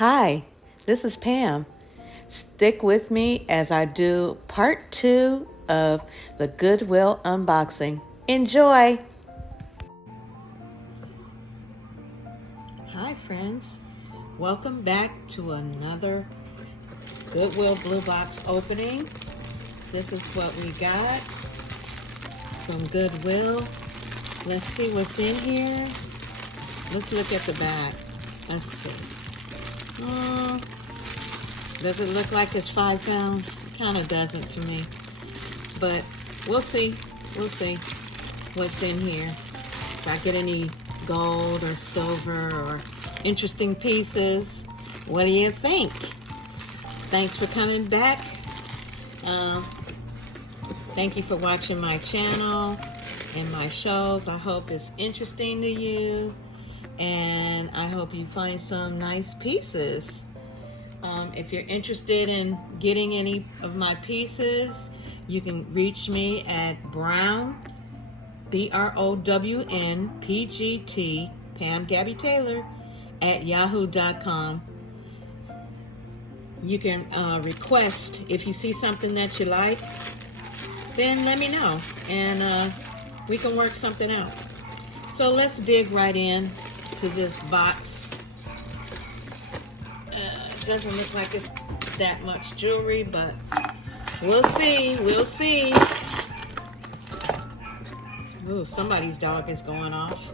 Hi, this is Pam. Stick with me as I do part 2 of the Goodwill unboxing. Enjoy! Hi friends, welcome back to another Goodwill Blue Box opening. This is what we got from Goodwill. Let's see what's in here. Let's look at the back. Let's see. Does it look like it's 5 pounds? It kind of doesn't to me. But we'll see. We'll see what's in here. If I get any gold or silver or interesting pieces. What do you think? Thanks for coming back. Thank you for watching my channel and my shows. I hope it's interesting to you. And I hope you find some nice pieces. If you're interested in getting any of my pieces, you can reach me at Brown, BROWN, Pam Gabby Taylor, at yahoo.com. You can request, if you see something that you like, then let me know, and we can work something out. So let's dig right in to this box. It doesn't look like it's that much jewelry, but we'll see. We'll see. Ooh, somebody's dog is going off.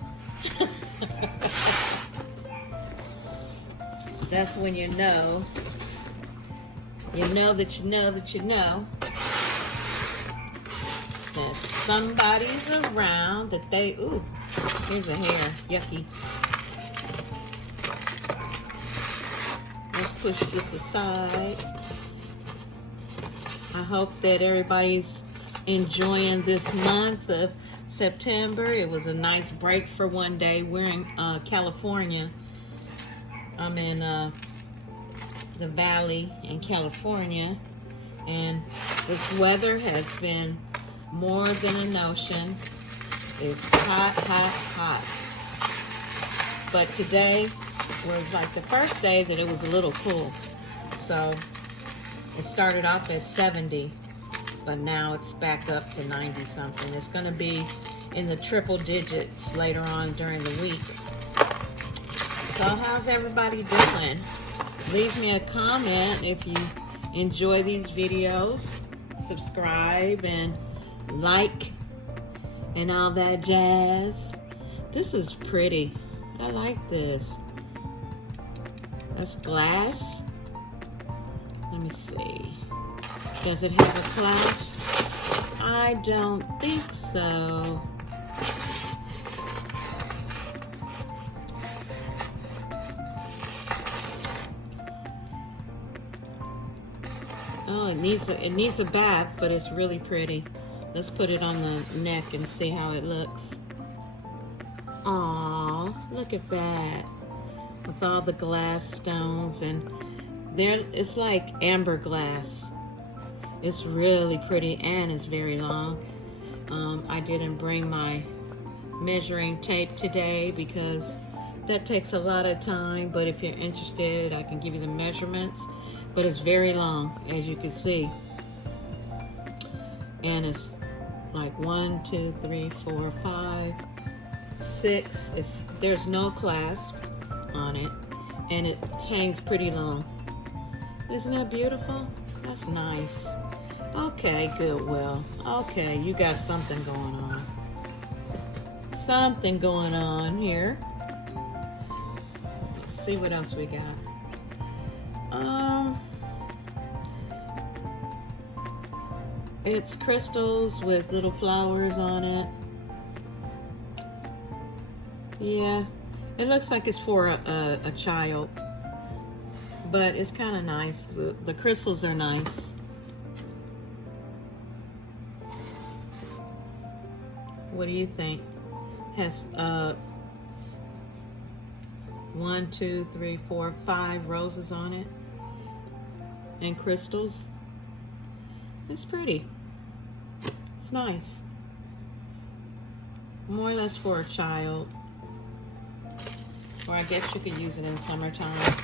That's when you know. You know that you know that you know that somebody's around, that they, ooh, here's a hair, yucky. Let's push this aside. I hope that everybody's enjoying this month of September. It was a nice break for one day. We're in California. I'm in the valley in California, and this weather has been more than a notion. It's hot, hot, hot. But today was like the first day that it was a little cool. So it started off at 70, but now it's back up to 90 something. It's gonna be in the triple digits later on during the week. So how's everybody doing? Leave me a comment if you enjoy these videos. Subscribe and like and all that jazz. This is pretty. I like this. That's glass. Let me see. Does it have a clasp? I don't think so. Oh, it needs a bath, but it's really pretty. Let's put it on the neck and see how it looks. Aw, look at that. With all the glass stones, and there, it's like amber glass. It's really pretty, and it's very long. I didn't bring my measuring tape today because that takes a lot of time, but if you're interested, I can give you the measurements. But it's very long, as you can see. And it's like 1, 2, 3, 4, 5, 6. There's no clasp on it, and it hangs pretty long. Isn't that beautiful? That's nice. Okay, Goodwill. Okay, you got something going on. Something going on here. Let's see what else we got. It's crystals with little flowers on it. Yeah, it looks like it's for a child, but it's kind of nice. The crystals are nice. What do you think? Has 1, 2, 3, 4, 5 roses on it, and crystals. It's pretty. It's nice. More or less for a child. Or I guess you could use it in summertime.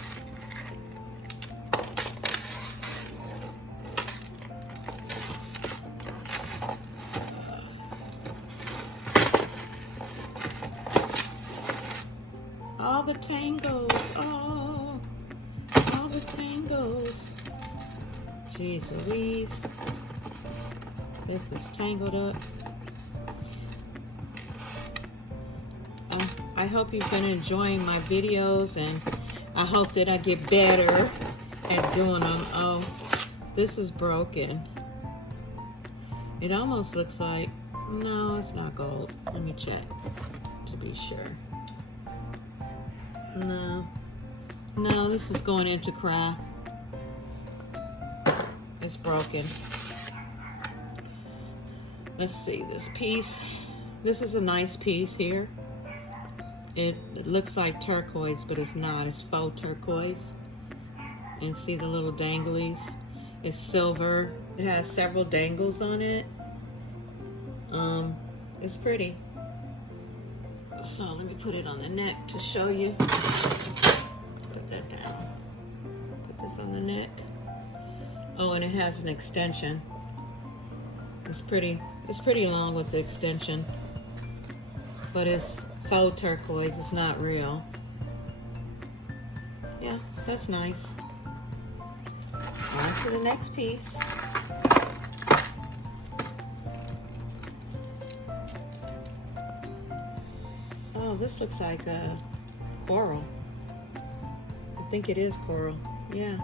tangles. Oh, all the tangles. Jeez Louise. This is tangled up. I hope you've been enjoying my videos, and I hope that I get better at doing them. Oh, this is broken. It almost looks like, no, it's not gold. Let me check to be sure. No, this is going into craft. It's broken. Let's see this piece. This is a nice piece here. It looks like turquoise, but it's not. It's faux turquoise. And see the little danglies? It's silver. It has several dangles on it. It's pretty. So let me put it on the neck to show you. Put that down. Put this on the neck. Oh, and it has an extension. It's pretty long with the extension. But it's faux turquoise, it's not real. Yeah, that's nice. On to the next piece. Oh, this looks like a coral. I think it is coral. Yeah.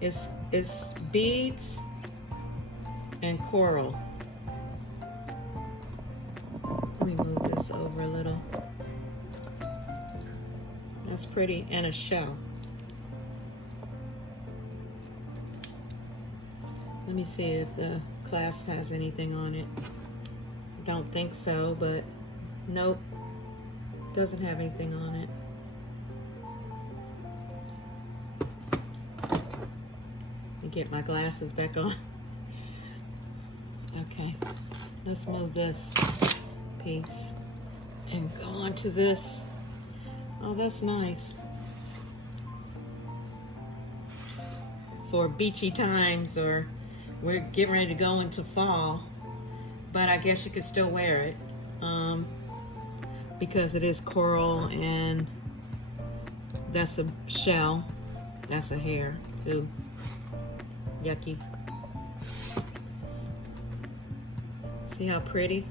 It's beads and coral. Let me move this over a little. That's pretty. And a shell. Let me see if the clasp has anything on it. Don't think so, but nope. Doesn't have anything on it. Let me get my glasses back on. Okay, let's move this piece and go on to this. Oh, that's nice. For beachy times, or we're getting ready to go into fall, but I guess you could still wear it because it is coral, and that's a shell. That's a hair. Ooh, yucky. See how pretty?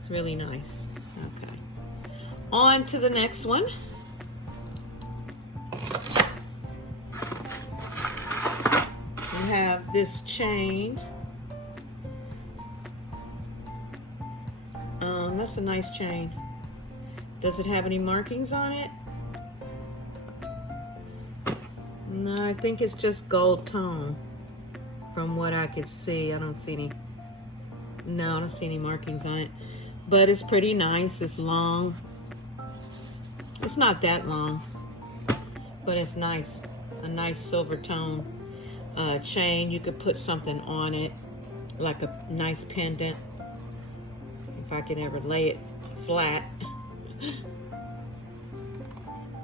It's really nice. Okay. On to the next one. We have this chain. That's a nice chain. Does it have any markings on it? No, I think it's just gold tone. From what I could see, I don't see any. No, I don't see any markings on it. But it's pretty nice. It's long. It's not that long, but it's nice. A nice silver tone chain. You could put something on it, like a nice pendant. If I can ever lay it flat.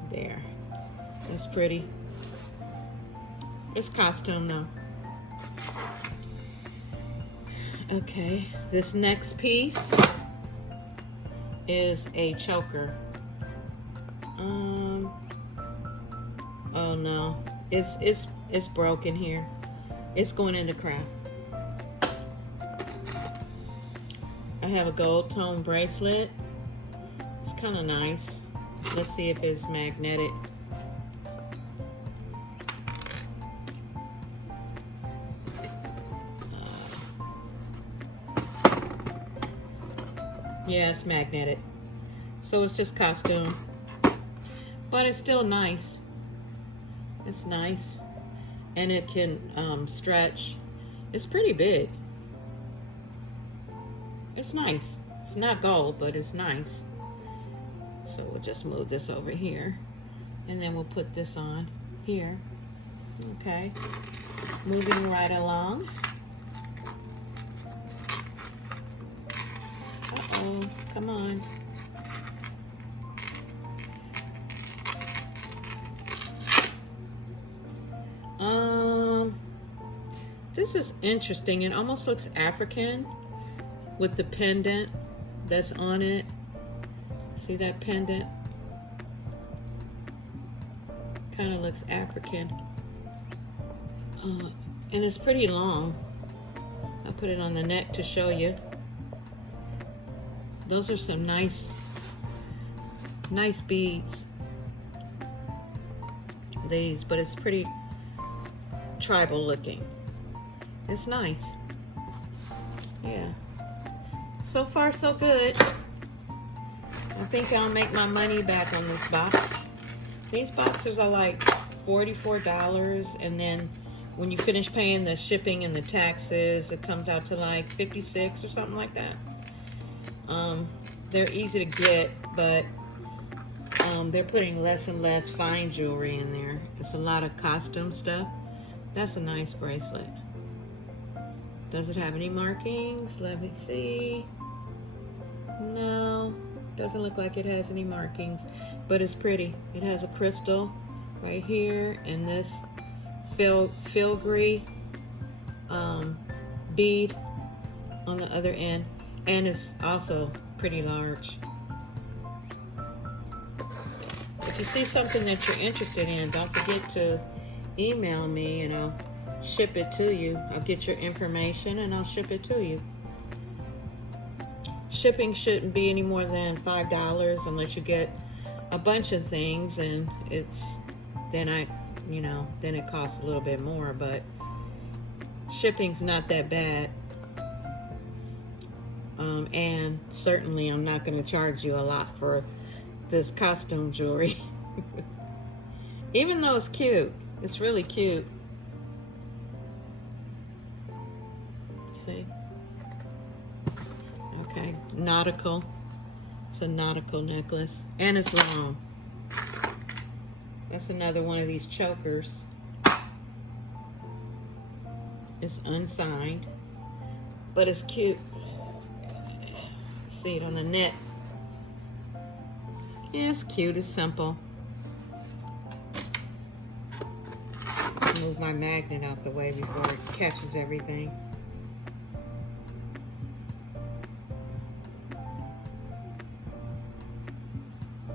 There. It's pretty. It's costume though. Okay, this next piece is a choker. Oh no, it's broken here. It's going into craft. I have a gold tone bracelet. It's kind of nice. Let's see if it's magnetic. Yeah, it's magnetic. So it's just costume. But it's still nice. It's nice. And it can stretch. It's pretty big. It's nice. It's not gold, but it's nice. So we'll just move this over here. And then we'll put this on here. Okay. Moving right along. Uh-oh, come on. This is interesting. It almost looks African with the pendant that's on it. See that pendant? Kind of looks African. And it's pretty long. I'll put it on the neck to show you. Those are some nice beads. These, but it's pretty tribal looking. It's nice. Yeah. So far, so good. I think I'll make my money back on this box. These boxes are like $44, and then when you finish paying the shipping and the taxes, it comes out to like $56 or something like that. They're easy to get, but they're putting less and less fine jewelry in there. It's a lot of costume stuff. That's a nice bracelet. Does it have any markings? Let me see. No, doesn't look like it has any markings, but it's pretty. It has a crystal right here and this filigree bead on the other end, and it's also pretty large. If you see something that you're interested in, don't forget to email me and I'll ship it to you. I'll get your information and I'll ship it to you. Shipping shouldn't be any more than $5 unless you get a bunch of things, and then it costs a little bit more, but shipping's not that bad. And certainly I'm not going to charge you a lot for this costume jewelry. Even though it's cute, it's really cute. See? Okay, nautical. It's a nautical necklace, and it's long. That's another one of these chokers. It's unsigned, but it's cute. See it on the neck. Yeah, it's cute. It's simple. Move my magnet out the way before it catches everything.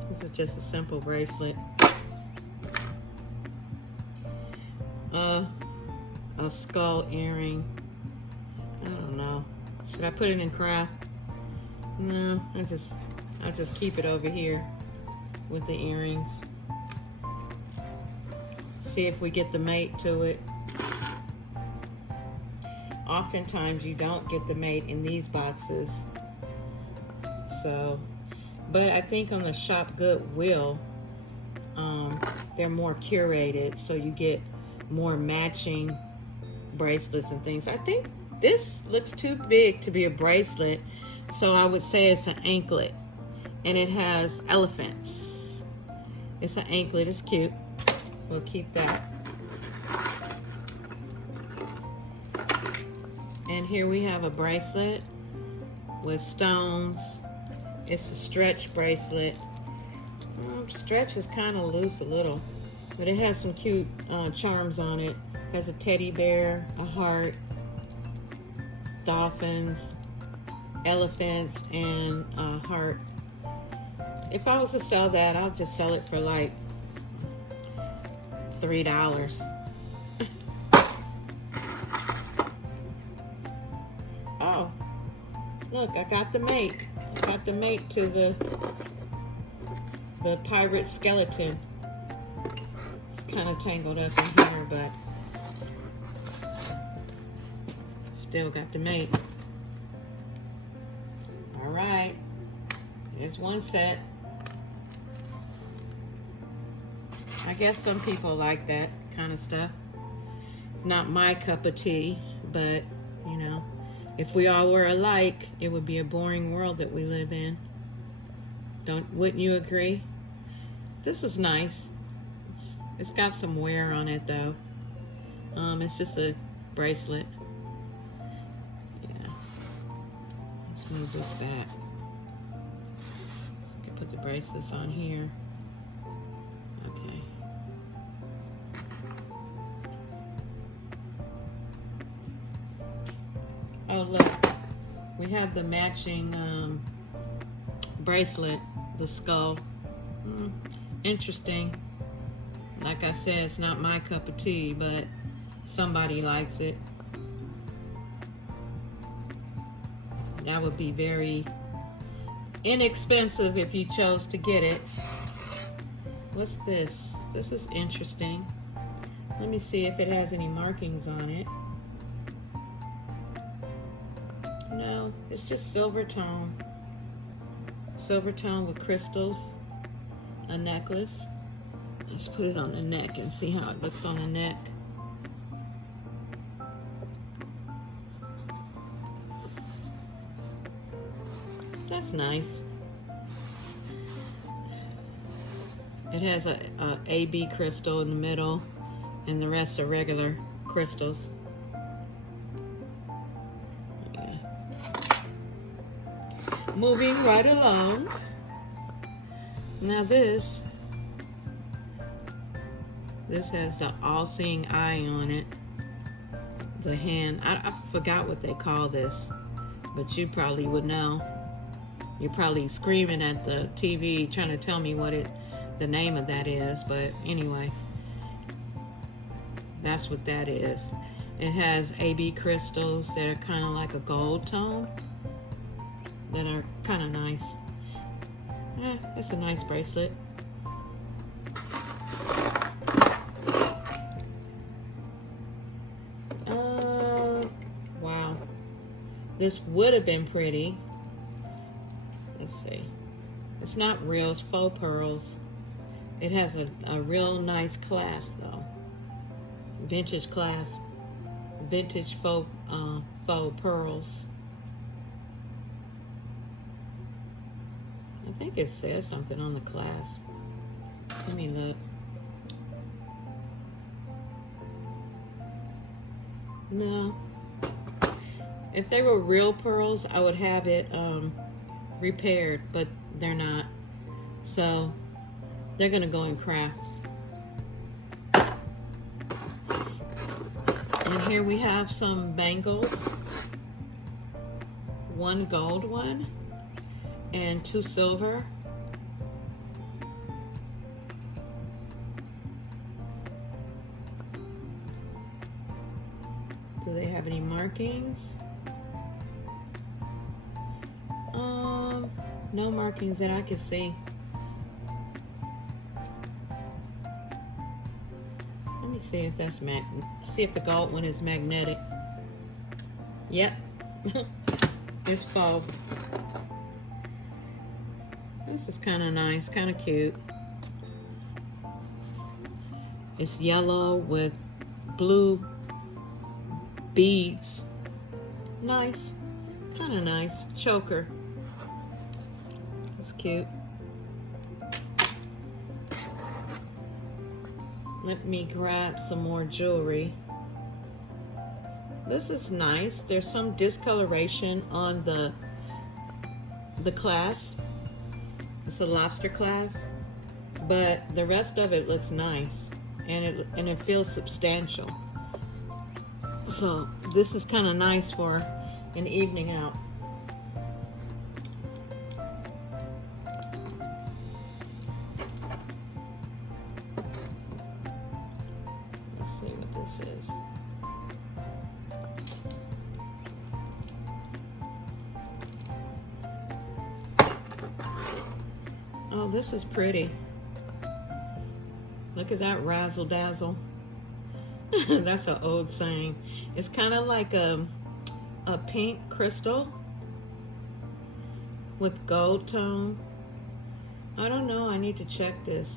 This is just a simple bracelet. A skull earring. I don't know. Should I put it in craft? No, I'll just keep it over here with the earrings. See if we get the mate to it. Oftentimes you don't get the mate in these boxes. So, but I think on the Shop Goodwill, they're more curated, so you get more matching bracelets and things. I think this looks too big to be a bracelet, so I would say it's an anklet, and it has elephants. It's an anklet. It's cute. We'll keep that. And here we have a bracelet with stones. It's a stretch bracelet. Stretch is kind of loose a little, but it has some cute charms on it. It has a teddy bear, a heart, dolphins, elephants, and a heart. If I was to sell that, I'll just sell it for like $3. Oh, look, I got the mate. I got the mate to the pirate skeleton. It's kind of tangled up in here, but still got the mate. All right, there's one set. I guess some people like that kind of stuff. It's not my cup of tea, but you know, if we all were alike, it would be a boring world that we live in. Wouldn't you agree? This is nice. It's got some wear on it though. It's just a bracelet. Yeah. Let's move this back. Put the bracelets on here. Okay. Oh look, we have the matching bracelet, the skull. Interesting. Like like I said, it's not my cup of tea, but somebody likes it. That would be very inexpensive if you chose to get it. What's this? This is interesting. Let me see if it has any markings on it. No, it's just silver tone. Silver tone with crystals. A necklace. Let's put it on the neck and see how it looks on the neck. That's nice. It has a AB crystal in the middle, and the rest are regular crystals. Yeah. Moving right along. Now this has the all-seeing eye on it. The hand, I forgot what they call this, but you probably would know. You're probably screaming at the TV trying to tell me what the name of that is, but anyway, that's what that is. It has AB crystals that are kind of like a gold tone that are kind of nice. It's a nice bracelet. Wow. This would have been pretty. Let's see. It's not real, it's faux pearls. It has a real nice clasp though. Vintage clasp. Vintage faux pearls. I think it says something on the clasp. Let me look. No. If they were real pearls, I would have it repaired, but they're not. So they're gonna go in craft. And here we have some bangles. One gold one and two silver. Do they have any markings? No markings that I can see. Let me see if that's see if the gold one is magnetic. Yep. It's faux. This is kind of nice, kind of cute. It's yellow with blue beads. Nice. Kind of nice. Choker. It's cute. Let me grab some more jewelry. This is nice. There's some discoloration on the clasp. It's a lobster clasp, but the rest of it looks nice, and it feels substantial. So this is kind of nice for an evening out. Let's see what this is. Oh, this is pretty. Look at that razzle dazzle. That's an old saying. It's kind of like a pink crystal with gold tone. I don't know. I need to check this.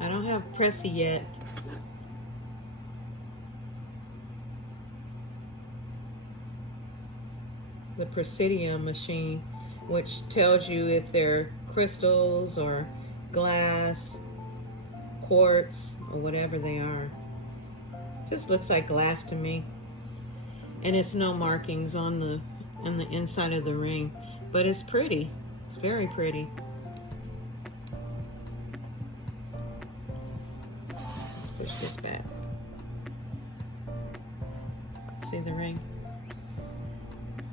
I don't have Pressy yet. The Presidium machine, which tells you if they're crystals or glass, quartz, or whatever they are. Just looks like glass to me. And it's no markings on the inside of the ring, but it's pretty. It's very pretty. Push this back. See the ring?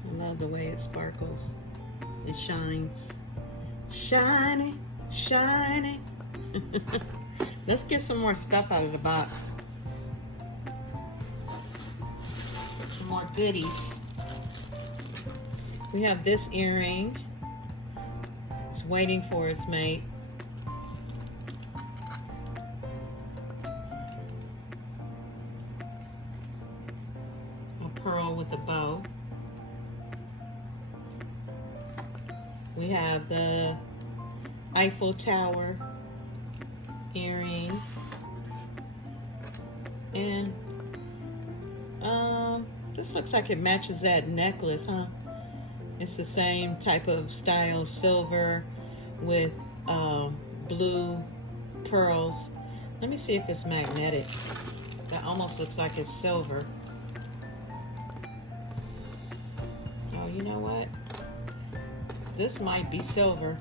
I love the way it sparkles. It shines. Shiny, shiny. Let's get some more stuff out of the box. Some more goodies. We have this earring. It's waiting for its mate. A pearl with a bow. We have the Eiffel Tower earring. And this looks like it matches that necklace, huh? It's the same type of style, silver with blue pearls. Let me see if it's magnetic. That almost looks like it's silver. Oh, you know what? This might be silver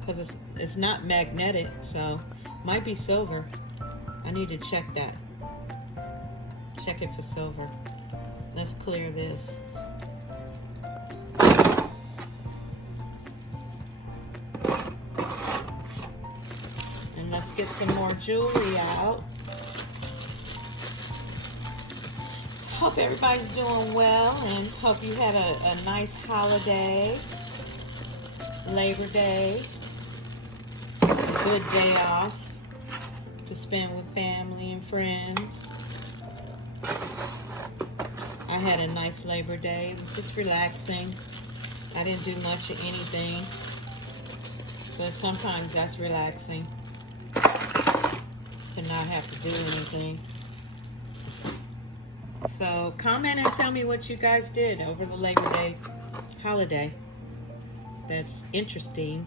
because it's not magnetic, so might be silver. I need to check that. Check it for silver. Let's clear this. And let's get some more jewelry out. Hope everybody's doing well and hope you had a nice holiday. Labor Day. A good day off to spend with family and friends. I had a nice Labor Day. It was just relaxing. I didn't do much of anything, but sometimes that's relaxing to not have to do anything. So comment and tell me what you guys did over the Labor Day holiday. That's interesting.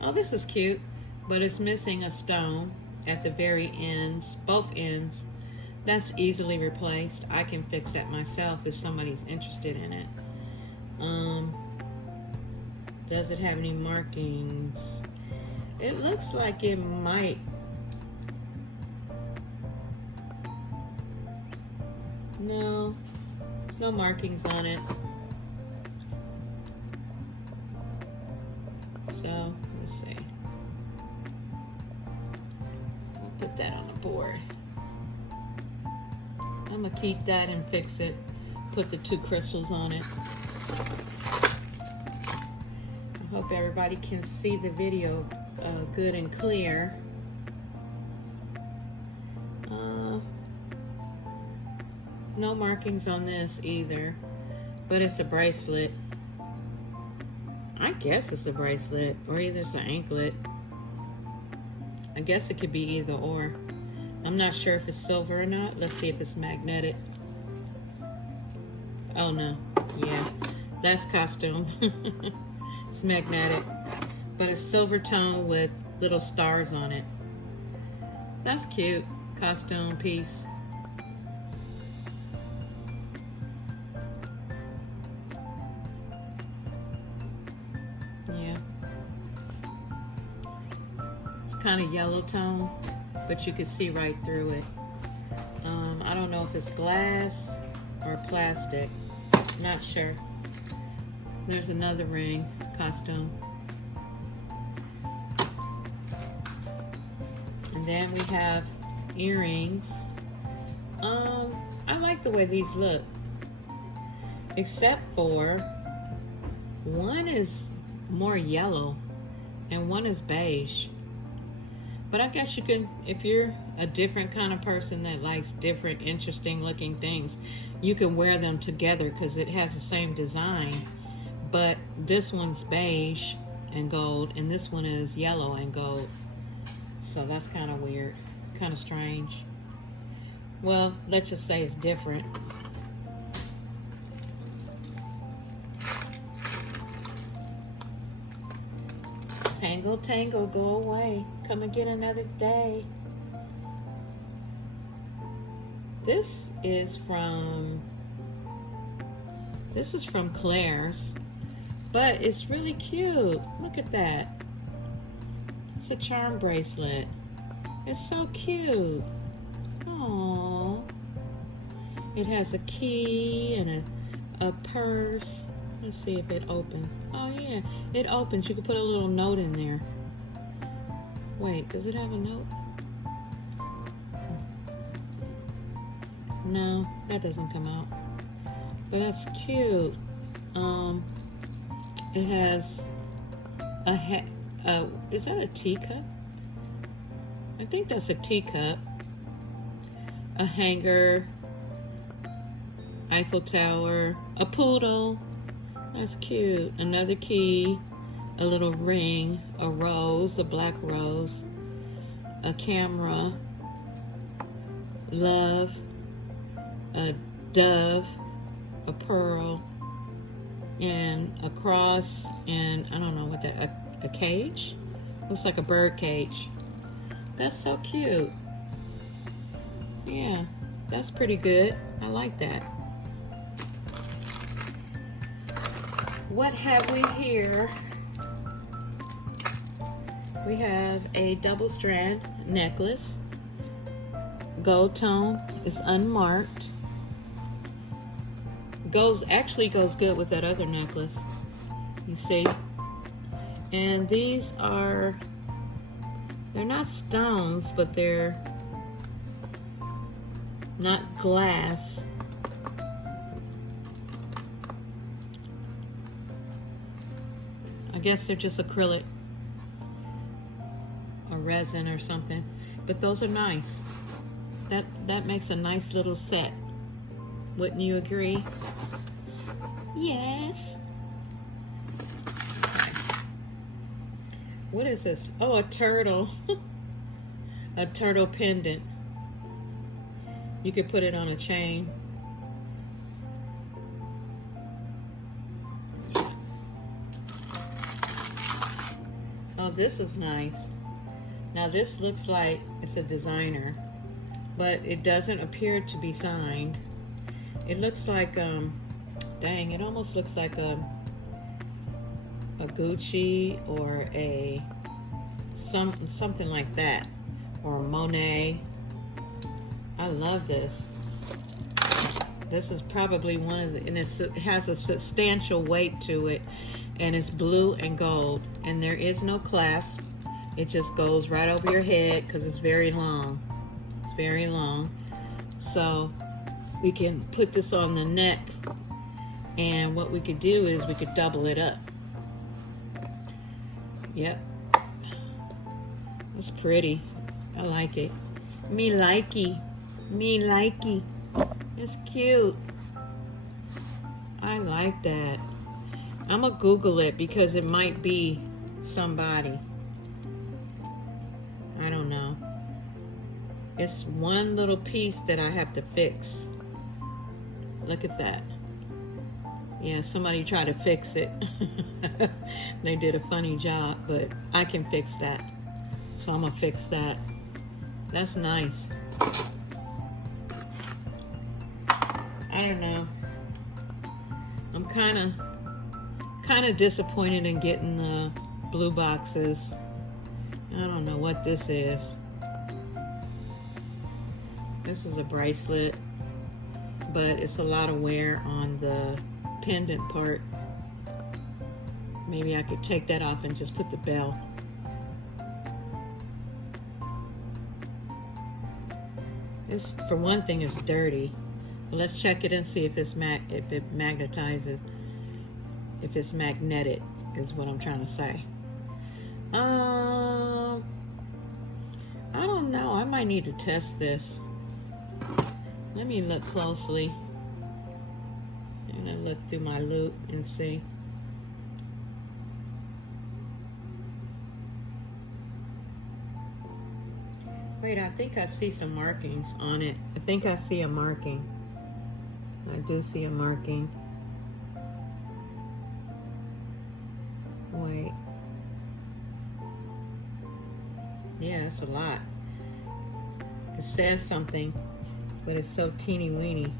Oh, this is cute, but it's missing a stone at the very ends, both ends. That's easily replaced. I can fix that myself if somebody's interested in it. Does it have any markings? It looks like it might. No, no markings on it. So, let's see. I'll put that on the board. I'm gonna keep that and fix it. Put the 2 crystals on it. I hope everybody can see the video good and clear. No markings on this either, but it's a bracelet. I guess it's a bracelet, or either it's an anklet. I guess it could be either or. I'm not sure if it's silver or not. Let's see if it's magnetic. Oh no, yeah, that's costume. It's magnetic, but it's silver tone with little stars on it. That's cute, costume piece. Yeah, it's kind of yellow tone, but you can see right through it. I don't know if it's glass or plastic. Not sure. There's another ring, costume. And then we have earrings. I like the way these look, except for one is more yellow and one is beige. But I guess you can, if you're a different kind of person that likes different interesting looking things, you can wear them together because it has the same design. But this one's beige and gold, and this one is yellow and gold. So that's kind of weird, kind of strange. Well, let's just say it's different. Tangle, tangle, go away. Come and get another day. This is from Claire's, but it's really cute. Look at that. It's a charm bracelet. It's so cute. Aww. It has a key and a purse. Let's see if it opens. Oh yeah, it opens. You can put a little note in there. Wait, does it have a note? No, that doesn't come out. But that's cute. It has is that a teacup? I think that's a teacup. A hanger, Eiffel Tower, a poodle. That's cute. Another key, a little ring, a rose, a black rose, a camera, love, a dove, a pearl, and a cross, and I don't know what that, a cage? Looks like a bird cage. That's so cute. Yeah, that's pretty good. I like that. What have we here? We have a double strand necklace. Gold tone is unmarked. Actually goes good with that other necklace. You see? And these are, they're not stones, but they're not glass. I guess they're just acrylic or resin or something. But those are nice. That makes a nice little set. Wouldn't you agree? Yes. What is this? Oh, a turtle. A turtle pendant. You could put it on a chain. Oh, this is nice. Now this looks like it's a designer, but it doesn't appear to be signed. It looks like, dang, it almost looks like a Gucci or a something like that, or Monet. I love this. This is probably one of the, and it has a substantial weight to it, and it's blue and gold, and there is no clasp. It just goes right over your head because it's very long. It's very long. So we can put this on the neck, and what we could do is we could double it up. Yep. It's pretty. I like it. Me likey. Me likey. It's cute. I like that. I'm gonna Google it because it might be somebody. I don't know. It's one little piece that I have to fix. Look at that. Yeah, somebody tried to fix it. They did a funny job, but I can fix that. So I'm gonna fix that. That's nice. I don't know. I'm kind of disappointed in getting the blue boxes. I don't know what this is. This is a bracelet, but it's a lot of wear on the pendant part. Maybe I could take that off and just put the bell. This, for one thing, is dirty. But let's check it and see if it's if it magnetizes. If it's magnetic, is what I'm trying to say. I don't know. I might need to test this. Let me look closely. I'm gonna look through my loop and see. Wait, I think I see some markings on it. I think I see a marking. I do see a marking. Wait. Yeah, it's a lot. It says something, but it's so teeny weeny.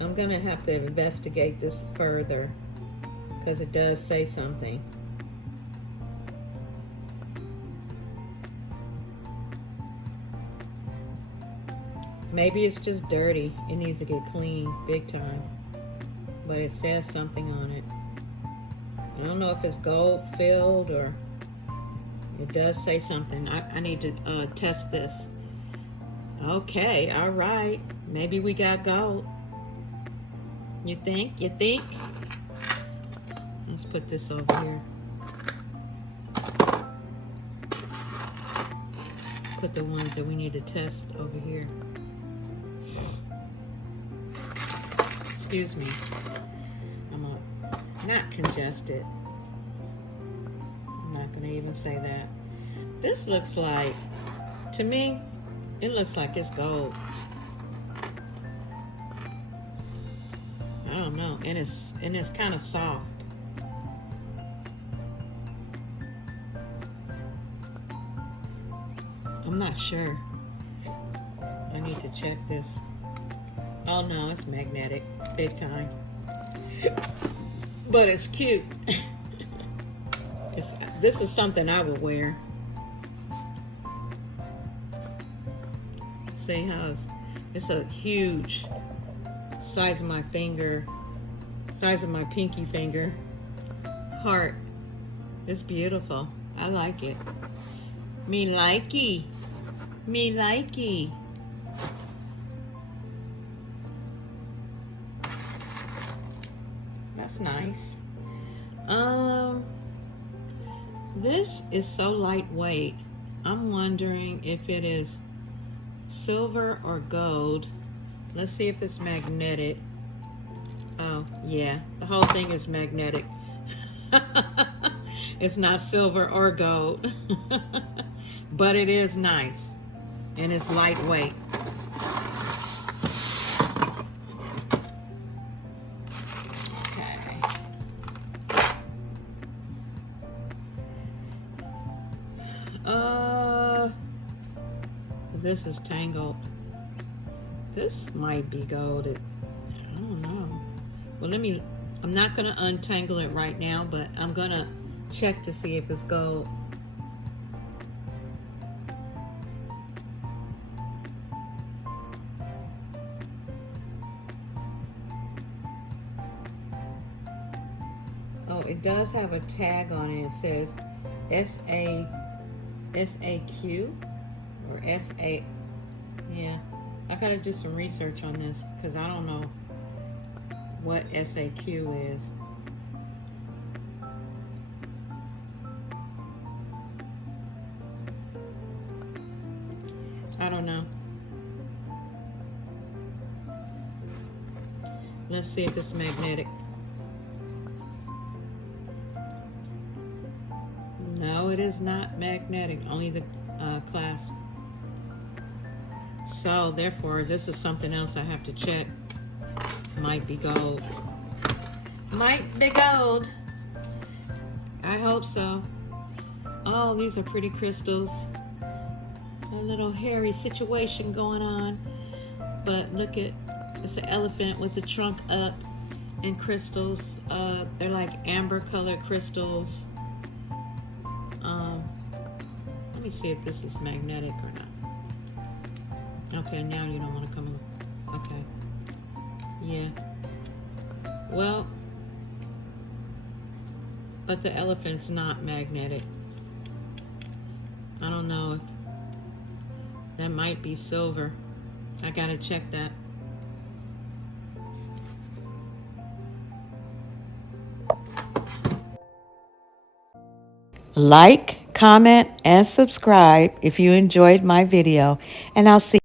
I'm gonna have to investigate this further because it does say something. Maybe it's just dirty. It needs to get cleaned big time. But it says something on it. I don't know if it's gold filled or, It does say something. I need to test this. Okay, all right. Maybe we got gold. You think? You think? Let's put this over here. Put the ones that we need to test over here. Excuse me. I'm not congested. I'm not gonna even say that. This looks like, to me, it looks like it's gold. I don't know, and it's kind of soft. I'm not sure. I need to check this. Oh no, it's magnetic, big time. But it's cute. This is something I would wear. See how it's a huge size of my finger, size of my pinky finger, heart. It's beautiful. I like it. Me likey. Me likey. That's nice. This is so lightweight. I'm wondering if it is silver or gold. Let's see if it's magnetic. Oh, yeah. The whole thing is magnetic. It's not silver or gold. But it is nice. And it's lightweight. This is tangled. This might be gold. I don't know. Well, I'm not gonna untangle it right now, but I'm gonna check to see if it's gold. Oh, it does have a tag on it. It says SAQ or SA. Yeah, I gotta do some research on this because I don't know what SAQ is. I don't know. Let's see if it's magnetic. No, it is not magnetic, only the clasp. So, therefore, this is something else I have to check. Might be gold. Might be gold. I hope so. Oh, these are pretty crystals. A little hairy situation going on. But look at, it's an elephant with the trunk up and crystals. They're like amber colored crystals. Let me see if this is magnetic or not. Okay, now you don't want to come in. Okay. Yeah. Well, but the elephant's not magnetic. I don't know if that might be silver. I gotta check that. Like, comment, and subscribe if you enjoyed my video, and I'll see